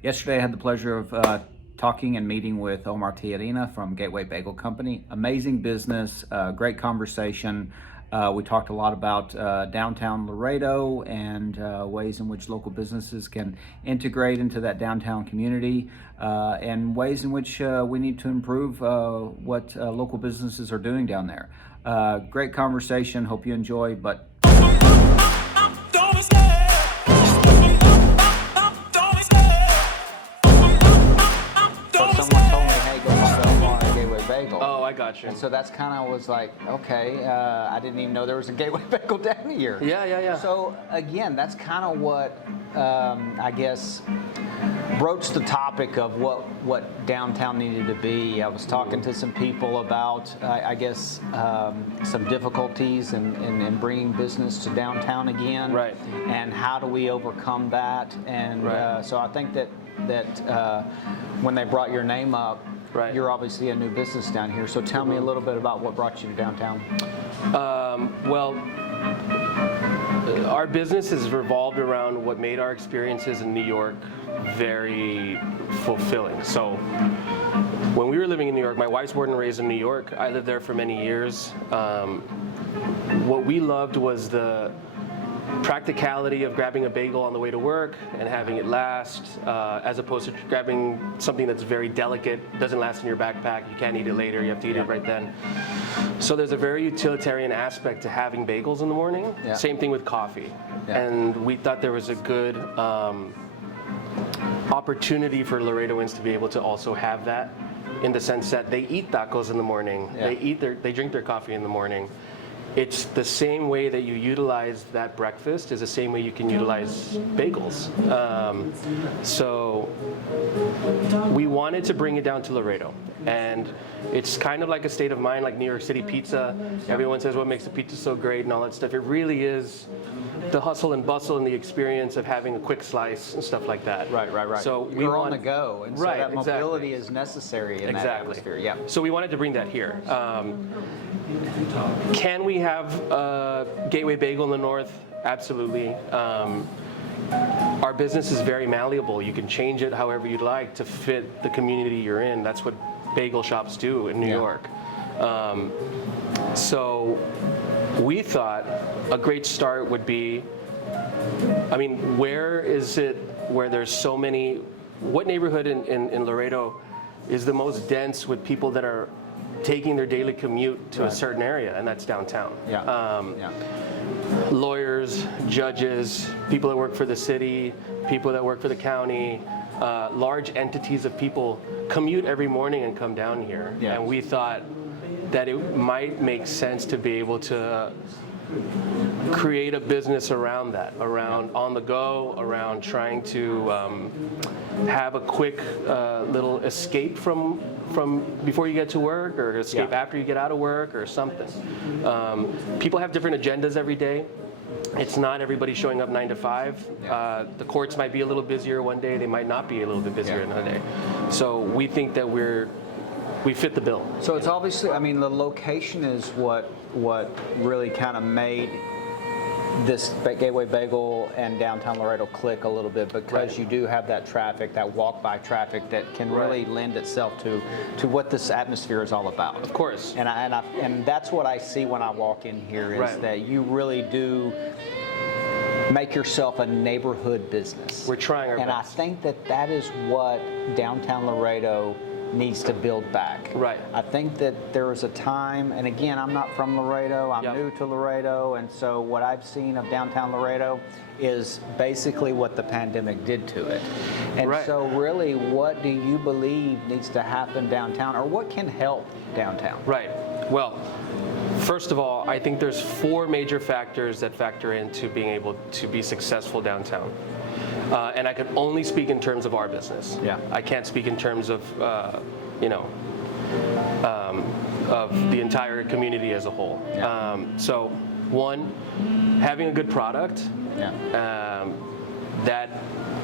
Yesterday, I had the pleasure of talking and meeting with Omar Tijerina from Gateway Bagel Company. Amazing business, great conversation. We talked a lot about downtown Laredo and ways in which local businesses can integrate into that downtown community and ways in which we need to improve what local businesses are doing down there. Great conversation. Hope you enjoy. But someone told me, hey, go talk to Omar at Gateway Bagel. Oh, I got you. And so that's kind of was like, okay, I didn't even know there was a Gateway Bagel down here. Yeah. So again, that's kind of what I guess broached the topic of what downtown needed to be. I was talking to some people about, I guess, some difficulties in bringing business to downtown again. Right. And how do we overcome that? And right. So I think that when they brought your name up, right. You're obviously a new business down here. So tell me a little bit about what brought you to downtown. Well, our business has revolved around what made our experiences in New York very fulfilling. So when we were living in New York, my wife's born and raised in New York. I lived there for many years. What we loved was the practicality of grabbing a bagel on the way to work and having it last, as opposed to grabbing something that's very delicate, doesn't last in your backpack, you can't eat it later, you have to eat it right then. So there's a very utilitarian aspect to having bagels in the morning. Yeah. Same thing with coffee. Yeah. And we thought there was a good opportunity for Laredoans to be able to also have that, in the sense that they eat tacos in the morning, Yeah. they drink their coffee in the morning. It's the same way that you utilize that breakfast is the same way you can utilize bagels. So we wanted to bring it down to Laredo. And it's kind of like a state of mind, like New York City pizza. Everyone says what makes the pizza so great and all that stuff. It really is the hustle and bustle and the experience of having a quick slice and stuff like that. Right. So You're on the go, and so right, that mobility exactly. is necessary in that atmosphere. Yeah. So we wanted to bring that here. Can we have a Gateway Bagel in the north? Absolutely. Our business is very malleable. You can change it however you'd like to fit the community you're in. That's what bagel shops do in New York. So we thought a great start would be, where is it where there's so many, what neighborhood in Laredo is the most dense with people that are taking their daily commute to a certain area, and that's downtown. Lawyers, judges, people that work for the city, people that work for the county, large entities of people commute every morning and come down here. And we thought that it might make sense to be able to create a business around that, around on the go, around trying to have a quick little escape from before you get to work, or escape after you get out of work, or something. People have different agendas every day. It's not everybody showing up 9 to 5. The courts might be a little busier one day. They might not be a little bit busier another day. So we think that we fit the bill. So it's obviously, the location is what really kind of made this Gateway Bagel and downtown Laredo click a little bit, because you do have that traffic, that walk-by traffic that can really lend itself to what this atmosphere is all about. Of course. And that's what I see when I walk in here, is that you really do make yourself a neighborhood business. We're trying our best. And I think that is what downtown Laredo needs to build back. Right. I think that there was a time, and again, I'm not from Laredo, I'm new to Laredo, and so what I've seen of downtown Laredo is basically what the pandemic did to it. And so really, what do you believe needs to happen downtown, or what can help downtown? Right. Well, first of all, I think there's 4 major factors that factor into being able to be successful downtown. And I can only speak in terms of our business. I can't speak in terms of, of the entire community as a whole. So, 1, having a good product. That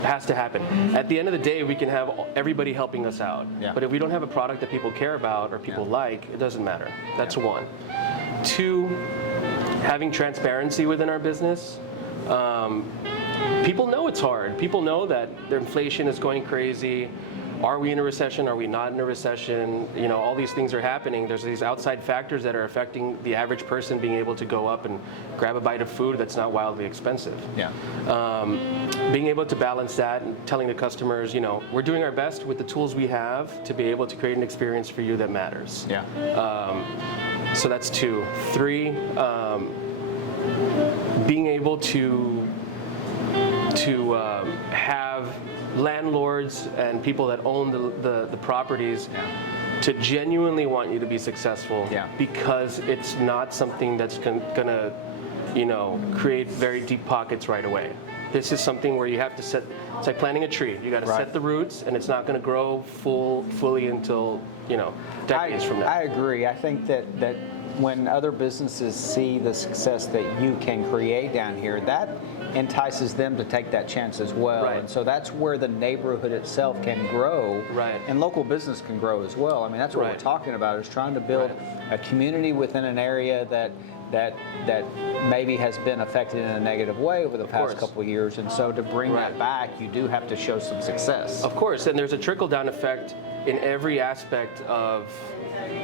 has to happen. At the end of the day, we can have everybody helping us out. But if we don't have a product that people care about or people like, it doesn't matter. That's 1. 2, having transparency within our business. people know it's hard. People know that their inflation is going crazy. Are we in a recession? Are we not in a recession? You know, all these things are happening. There's these outside factors that are affecting the average person being able to go up and grab a bite of food that's not wildly expensive. Yeah. Being able to balance that and telling the customers, you know, we're doing our best with the tools we have to be able to create an experience for you that matters. Yeah. So that's 2. 3, being able to have landlords and people that own the properties to genuinely want you to be successful, because it's not something that's gonna, you know, create very deep pockets right away. This is something where you have to set. It's like planting a tree. You got to set the roots, and it's not going to grow fully until, you know, decades from now. I agree. I think that when other businesses see the success that you can create down here, that entices them to take that chance as well. Right. And so that's where the neighborhood itself can grow, Right. and local business can grow as well. I mean, that's what we're talking about, is trying to build a community within an area that maybe has been affected in a negative way over the past couple of years. And so to bring that back, you do have to show some success. Of course, and there's a trickle-down effect in every aspect of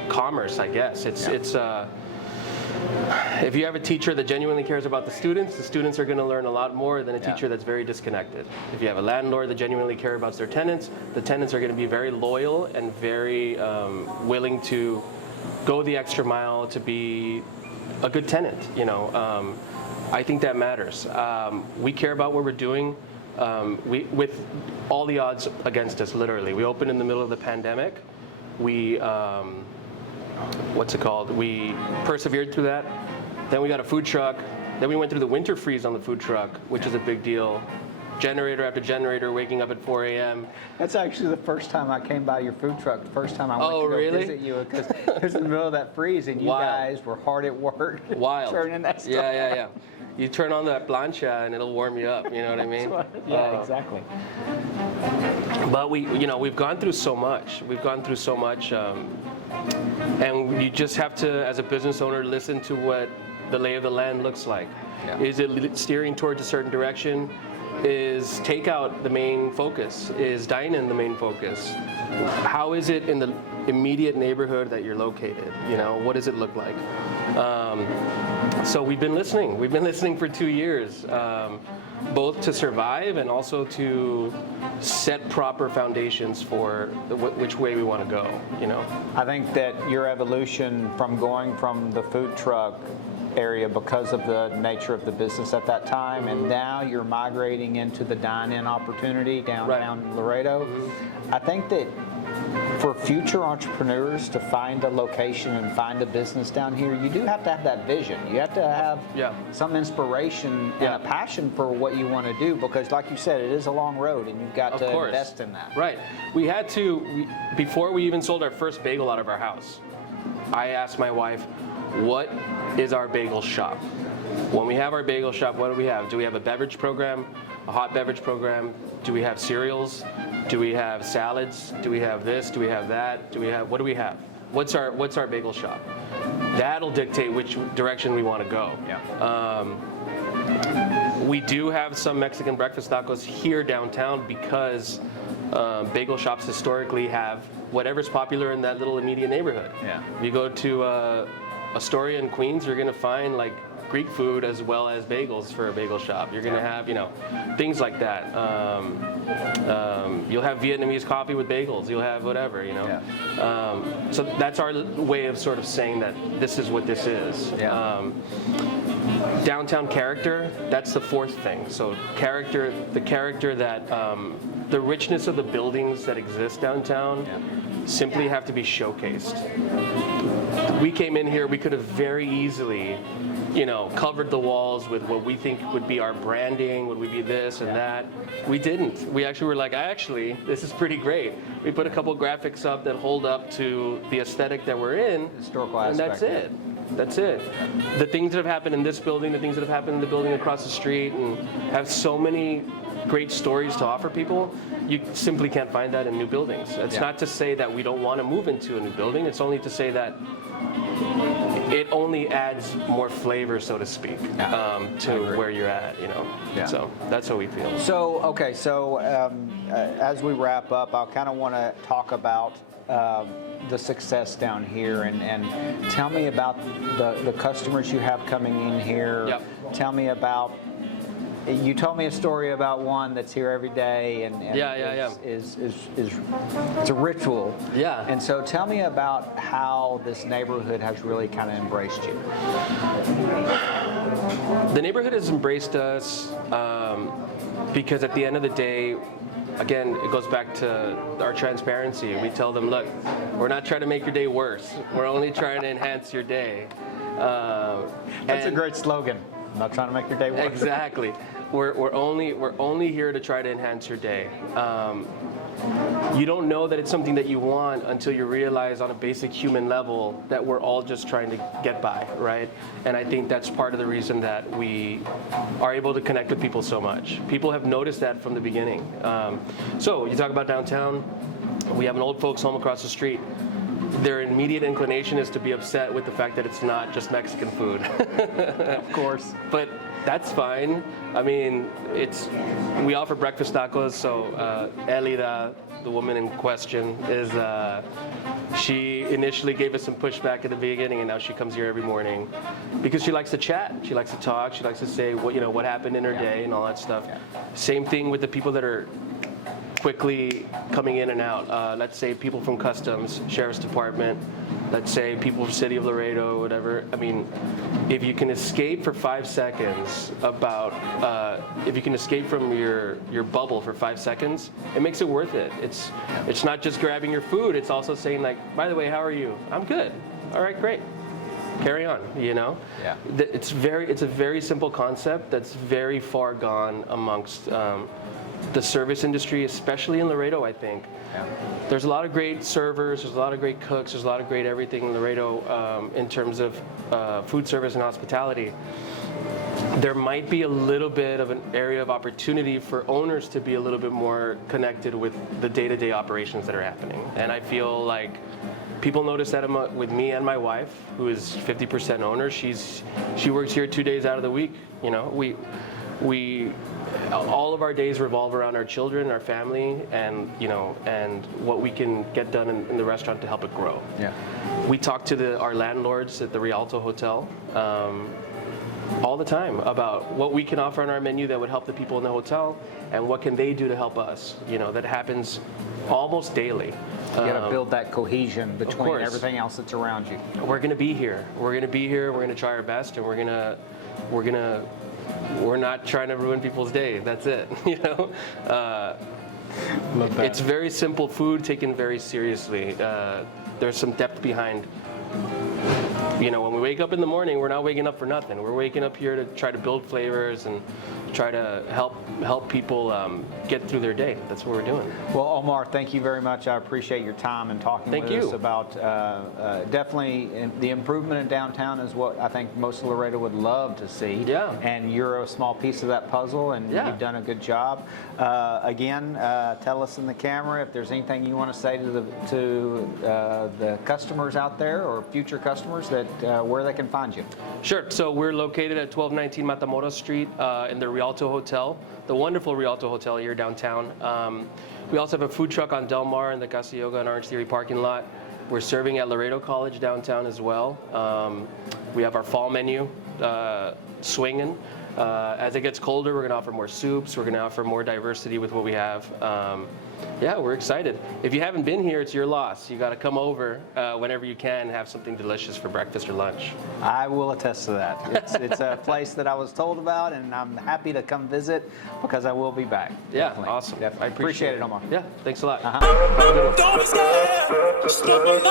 commerce, I guess. It's if you have a teacher that genuinely cares about the students are going to learn a lot more than a teacher that's very disconnected. If you have a landlord that genuinely cares about their tenants, the tenants are going to be very loyal and very willing to go the extra mile to be a good tenant. You know, I think that matters. We care about what we're doing. With all the odds against us, literally. We opened in the middle of the pandemic. We we persevered through that. Then we got a food truck. Then we went through the winter freeze on the food truck, which is a big deal. Generator after generator, waking up at 4 a.m. That's actually the first time I came by your food truck. The first time I went to go visit you, because it was in the middle of that freeze, and you guys were hard at work. Wild. Turning that stuff. Yeah. You turn on that plancha and it'll warm you up. You know what I mean? Exactly. But we've gone through so much. And you just have to, as a business owner, listen to what the lay of the land looks like. Yeah. Is it steering towards a certain direction? Is takeout the main focus? Is dine-in the main focus? How is it in the immediate neighborhood that you're located? You know, what does it look like? So we've been listening. We've been listening for 2 years, both to survive and also to set proper foundations for which way we want to go. You know, I think that your evolution from going from the food truck area because of the nature of the business at that time, and now you're migrating into the dine-in opportunity downtown Laredo. I think that for future entrepreneurs to find a location and find a business down here, you do have to have that vision. You have to have some inspiration and a passion for what you want to do, because like you said, it is a long road and you've got to invest in that. Right. We had to, before we even sold our first bagel out of our house, I asked my wife, what is our bagel shop? When we have our bagel shop, what do we have? Do we have a beverage program, a hot beverage program? Do we have cereals? Do we have salads? Do we have this? Do we have that? What do we have? What's our bagel shop? That'll dictate which direction we want to go. Yeah. We do have some Mexican breakfast tacos here downtown because bagel shops historically have whatever's popular in that little immediate neighborhood. Yeah. If you go to Astoria in Queens, you're going to find like Greek food as well as bagels for a bagel shop. You're going to have, things like that. You'll have Vietnamese coffee with bagels. You'll have whatever, So that's our way of sort of saying that this is what this is. Yeah. Downtown character, that's the fourth thing. So the character that, the richness of the buildings that exist downtown simply have to be showcased. We came in here, we could have very easily, covered the walls with what we think would be our branding, would we be this and that. We didn't. We actually were like, this is pretty great. We put a couple graphics up that hold up to the aesthetic that we're in, historical and aspect. that's it. That's it. The things that have happened in this building, the things that have happened in the building across the street, and have so many great stories to offer people, you simply can't find that in new buildings. It's not to say that we don't want to move into a new building. It's only to say that it only adds more flavor, so to speak, to where you're at, you know. Yeah. So that's how we feel. So, okay, so as we wrap up, I kind of want to talk about the success down here, and tell me about the customers you have coming in here. Yep. Tell me about, you told me a story about one that's here every day, and is it's a ritual. Yeah. And so tell me about how this neighborhood has really kind of embraced you. The neighborhood has embraced us because at the end of the day, again, it goes back to our transparency. We tell them, look, we're not trying to make your day worse. We're only trying to enhance your day. That's a great slogan. I'm not trying to make your day worse. Exactly. We're only here to try to enhance your day. You don't know that it's something that you want until you realize on a basic human level that we're all just trying to get by, right? And I think that's part of the reason that we are able to connect with people so much. People have noticed that from the beginning. So you talk about downtown, we have an old folks home across the street. Their immediate inclination is to be upset with the fact that it's not just Mexican food. Of course. But that's fine. I mean, we offer breakfast tacos, so Elida, the woman in question, she initially gave us some pushback at the beginning, and now she comes here every morning because she likes to chat, she likes to talk, she likes to say what happened in her day and all that stuff. Yeah. Same thing with the people that are quickly coming in and out. Let's say people from Customs, Sheriff's Department, let's say people from City of Laredo, whatever. I mean, if you can escape for 5 seconds if you can escape from your bubble for 5 seconds, it makes it worth it. It's not just grabbing your food, it's also saying like, by the way, how are you? I'm good. All right, great. Carry on, you know? Yeah. It's a very simple concept that's very far gone amongst the service industry, especially in Laredo, I think. Yeah. There's a lot of great servers, there's a lot of great cooks, there's a lot of great everything in Laredo in terms of food service and hospitality. There might be a little bit of an area of opportunity for owners to be a little bit more connected with the day-to-day operations that are happening. And I feel like people notice that with me and my wife, who is 50% owner. She works here 2 days out of the week. You know, we all of our days revolve around our children, our family, and what we can get done in the restaurant to help it grow. Yeah. We talk to our landlords at the Rialto Hotel all the time about what we can offer on our menu that would help the people in the hotel, and what can they do to help us. That happens almost daily. You got to build that cohesion between everything else that's around you. We're going to be here. We're going to try our best, and we're not trying to ruin people's day. That's it. Love that. It's very simple food taken very seriously. There's some depth behind. When we wake up in the morning, we're not waking up for nothing. We're waking up here to try to build flavors and try to help people get through their day. That's what we're doing. Well, Omar, thank you very much. I appreciate your time and talking with us about definitely the improvement in downtown is what I think most of Laredo would love to see. Yeah. And you're a small piece of that puzzle, and you've done a good job. Again, tell us in the camera if there's anything you want to say to the customers out there or future customers that where they can find you. Sure. So we're located at 1219 Matamoros Street in the Rialto Hotel, the wonderful Rialto Hotel here downtown. We also have a food truck on Del Mar in the Casa Yoga and Orange Theory parking lot. We're serving at Laredo College downtown as well. We have our fall menu swinging. As it gets colder, we're going to offer more soups. We're going to offer more diversity with what we have. We're excited. If you haven't been here, it's your loss. You got to come over whenever you can and have something delicious for breakfast or lunch. I will attest to that. It's a place that I was told about, and I'm happy to come visit because I will be back. Yeah, definitely. Awesome. Definitely. I appreciate it, Omar. Yeah, thanks a lot. Uh-huh. Don't be scared.